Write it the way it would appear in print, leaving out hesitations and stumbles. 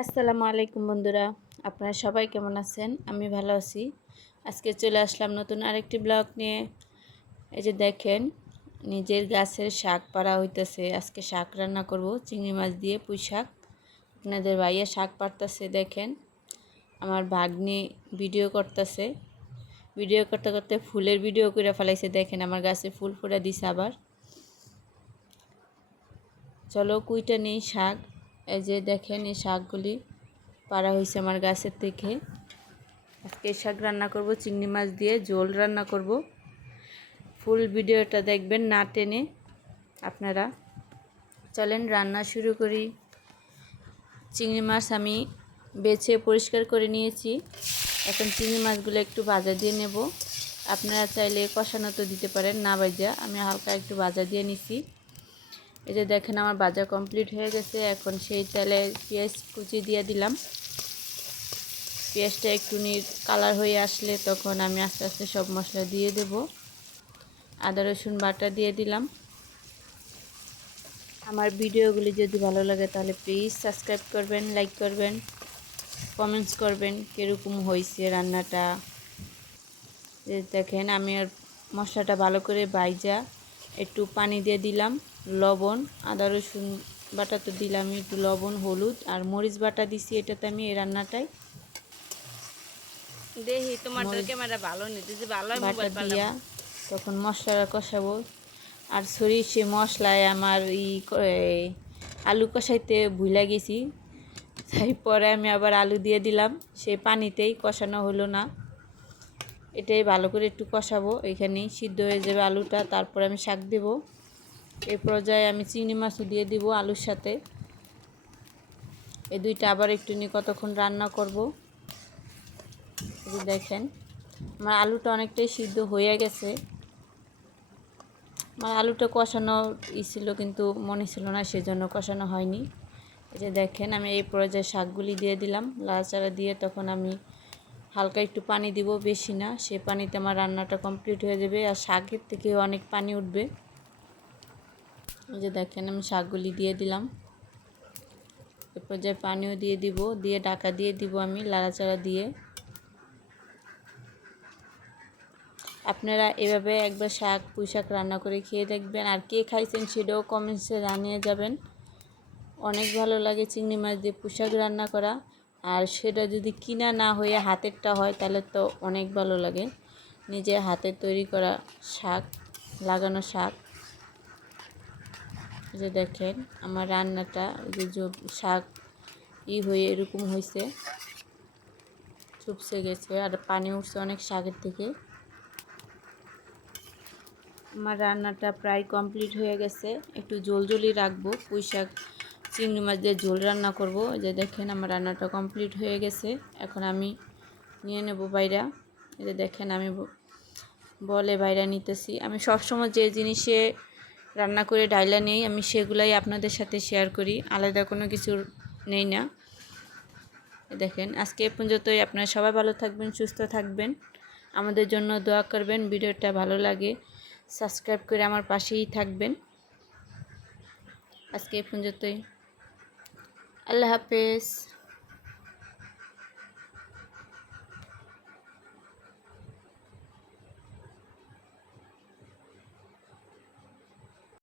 আসসালামু আলাইকুম বন্ধুরা, আপনারা সবাই কেমন আছেন? আমি ভালো আছি। আজকে চলে আসলাম নতুন আরেকটি ব্লগ নিয়ে। এই যে দেখেন, নিজের গাছের শাক পাড়া হইতেছে। আজকে শাক রান্না করব চিংড়ি মাছ দিয়ে, পুঁই শাক। আপনাদের ভাইয়া শাক পাড়তেছে দেখেন। আমার ভাগ্নি ভিডিও করতেছে। ভিডিও করতে করতে ফুলের ভিডিও করে ফেলাইছে। দেখেন আমার গাছে ফুল ফুটা দিছে আবার। চলো কুইটা নেই শাক। এই যে দেখেন, এই শাকগুলি পাড়া হয়েছে আমার গাছের থেকে। আজকে শাক রান্না করব চিংড়ি মাছ দিয়ে, ঝোল রান্না করব। ফুল ভিডিওটা দেখবেন না টেনে আপনারা। চলেন রান্না শুরু করি। চিংড়ি মাছ আমি বেছে পরিষ্কার করে নিয়েছি। এখন চিংড়ি মাছগুলো একটু ভাজা দিয়ে নেব। আপনারা চাইলে কষানো তো দিতে পারেন, না ভাজা। আমি হালকা একটু ভাজা দিয়ে নিছি। এই যে দেখেন আমার ভাজা কমপ্লিট হয়ে গেছে। এখন সেই তেলে পেঁয়াজ কুচি দিয়ে দিলাম। পেঁয়াজটা একটু কালার হয়ে আসলে তখন আমি আস্তে আস্তে সব মশলা দিয়ে দেব। আদা রসুন বাটা দিয়ে দিলাম। আমার ভিডিওগুলি যদি ভালো লাগে তাহলে প্লিজ সাবস্ক্রাইব করবেন, লাইক করবেন, কমেন্টস করবেন কীরকম হয়েছে রান্নাটা। দেখেন আমি আর মশলাটা ভালো করে ভাইজা একটু পানি দিয়ে দিলাম, লবণ, আদা রসুন বাটা তো দিলাম, একটু লবণ, হলুদ আর মরিচ বাটা দিছি এটাতে আমি এই রান্নাটায়। দেখি তোমারটার ক্যামেরা ভালো নিতেছি, ভালো বাটা মোবাইল পাল্টাম। দিয়া তখন মশলাটা কষাবো। আর সে মশলায় আমার আলু কষাইতে ভুলে গেছি, তাই পরে আমি আবার আলু দিয়ে দিলাম সেই পানিতেই, কষানো হলো না। এটাই ভালো করে একটু কষাবো, এখানেই সিদ্ধ হয়ে যাবে আলুটা। তারপরে আমি শাক দেব। এই পর্যায়ে আমি চিংড়ি মাছও দিয়ে দিব আলুর সাথে। এই দুইটা আবার একটু নিয়ে কতক্ষণ রান্না করব। এই দেখেন আমার আলুটা অনেকটাই সিদ্ধ হয়ে গেছে। আমার আলুটা কষানো ছিল কিন্তু মনে ছিল না, সেজন্য কষানো হয়নি। এই যে দেখেন আমি এই পর্যায়ে শাকগুলি দিয়ে দিলাম, লাড়াচাড়া দিয়ে তখন আমি হালকা একটু পানি দিব, বেশি না। সে পানিতে আমার রান্নাটা কমপ্লিট হয়ে যাবে আর শাকের থেকে অনেক পানি উঠবে। এই যে দেখেন আমি শাকগুলি দিয়ে দিলাম। এই পর্যায়ে পানিও দিয়ে দিব, দিয়ে ঢাকা দিয়ে দিব আমি লাড়াচাড়া দিয়ে। আপনারা এভাবে একবার পুঁই শাক রান্না করে খেয়ে দেখবেন, আর কে খাইছেন সেটাও কমেন্টসে জানিয়ে যাবেন। অনেক ভালো লাগে চিংড়ি মাছ দিয়ে পুঁই শাক রান্না করা। আর সেটা যদি কিনা না হয়ে হাতেরটা হয় তাহলে তো অনেক ভালো লাগে। নিজে হাতে তৈরি করা শাক, লাগানো শাক। যে দেখেন আমার রান্নাটা, যে শাক হয়ে এরকম হয়েছে, চুপসে গেছে আর পানি উঠছে অনেক শাকের থেকে। আমার রান্নাটা প্রায় কমপ্লিট হয়ে গেছে। একটু জলজলি রাখবো, পুঁই শাক চিংড়ি মাছ দিয়ে ঝোল রান্না করব। যে দেখেন আমার রান্নাটা কমপ্লিট হয়ে গেছে। এখন আমি নিয়ে নেব বাইরা। এই যে দেখেন আমি বলে বাইরা নিতেছি। আমি সবসময় যে জিনিসে রান্না করে ডাইলা নেই, আমি সেগুলাই আপনাদের সাথে শেয়ার করি, আলাদা কোনো কিছু নেই না। দেখেন আজকে এ পর্যন্তই। আপনারা সবাই ভালো থাকবেন, সুস্থ থাকবেন, আমাদের জন্য দোয়া করবেন। ভিডিওটা ভালো লাগে সাবস্ক্রাইব করে আমার পাশেই থাকবেন। আজকে এ পর্যন্তই। আল্লাহ হাফেজ।